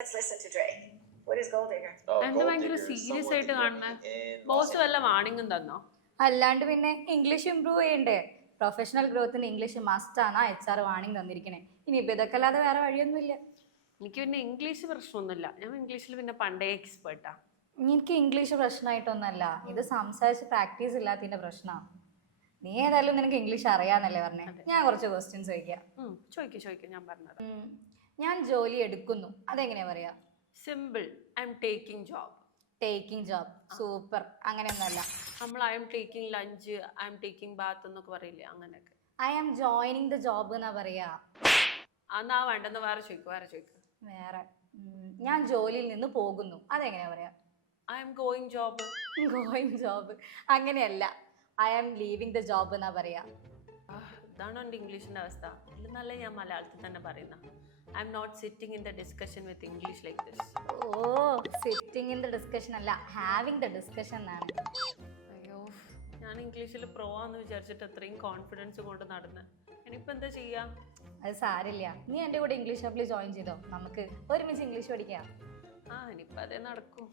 Let's listen to Dre. What is Gold Digger? എന്താ ഭയങ്കര serious ആയിട്ട് കാണുന്നത്? ബോസ് വല്ല വാണിംഗും തന്നോ? അല്ലാണ്ട് പിന്നെ ഇംഗ്ലീഷ് ഇമ്പ്രൂവ് ചെയ്യണ്ടേ? പ്രൊഫഷണൽ ഗ്രോത്തിന് ഇംഗ്ലീഷ് മസ്റ്റ് ആണ് HR വാണിംഗ് തന്നിരിക്കണേ. ഇനിയിപ്പോൾ ഇതൊക്കെ അല്ലാതെ വേറെ വഴിയൊന്നുമില്ല. എനിക്ക് പിന്നെ ഇംഗ്ലീഷ് പ്രശ്നമൊന്നുമില്ല. ഞാൻ ഇംഗ്ലീഷിൽ പിന്നെ പണ്ടേ എക്സ്പേർട്ടാ. എനിക്ക് ഇംഗ്ലീഷ് പ്രശ്നമായിട്ടൊന്നല്ല, ഇത് സംസാരിച്ച് പ്രാക്ടീസ് ഇല്ലാത്തതിന്റെ പ്രശ്നമാണ്. നീ ഏതായാലും നിനക്ക് ഇംഗ്ലീഷ് അറിയാന്നല്ലേ പറഞ്ഞേ? ഞാൻ കുറച്ച് ക്വസ്റ്റ്യൻസ് ചോദിക്കാം. ചോദിക്കും ഞാൻ പറഞ്ഞത്. ഞാൻ ജോലി എടുക്കുന്നു, അതെങ്ങനെയാ പറയാ? Simple. I'm taking job. Taking job, super. അങ്ങനെയൊന്നുമല്ല. നമ്മൾ I'm taking lunch, I'm taking bath എന്നൊക്കെ പറയില്ലേ, അങ്ങനെയൊക്കെ. I am joining the job എന്നാ പറയാ. എന്നാ വേണ്ടെന്ന് വേറെ ചോദിക്കും. വേറെ ഞാൻ ജോലിയിൽ നിന്ന് പോകുന്നു, അതെങ്ങനെയാ പറയാ? I am going job. Going job അങ്ങനെയല്ല, I am leaving the job എന്നാ പറയാ. ഇതാണോ എൻ്റെ ഇംഗ്ലീഷിൻ്റെ അവസ്ഥ? ഇല്ലെന്നല്ലേ ഞാൻ മലയാളത്തിൽ തന്നെ പറയുന്ന. I'm not sitting in the discussion with English like this. Oh, sitting in the discussion അല്ല, ഹാവിങ് ദ ഡിസ്കഷൻ എന്നാണ്. അയ്യോ, ഞാൻ ഇംഗ്ലീഷിൽ പ്രോ ആന്ന് വിചാരിച്ചിട്ട് അത്രയും കോൺഫിഡൻസ് കൊണ്ട് നടന്ന് ഇനിയിപ്പോൾ എന്താ ചെയ്യാ? അത് സാരില്ല, നീ എൻ്റെ കൂടെ ഇംഗ്ലീഷ് ഹബ്ബിൽ ജോയിൻ ചെയ്തോ, നമുക്ക് ഒരുമിച്ച് ഇംഗ്ലീഷ് പഠിക്കാം. ഇനിയിപ്പോൾ അതേ നടക്കും.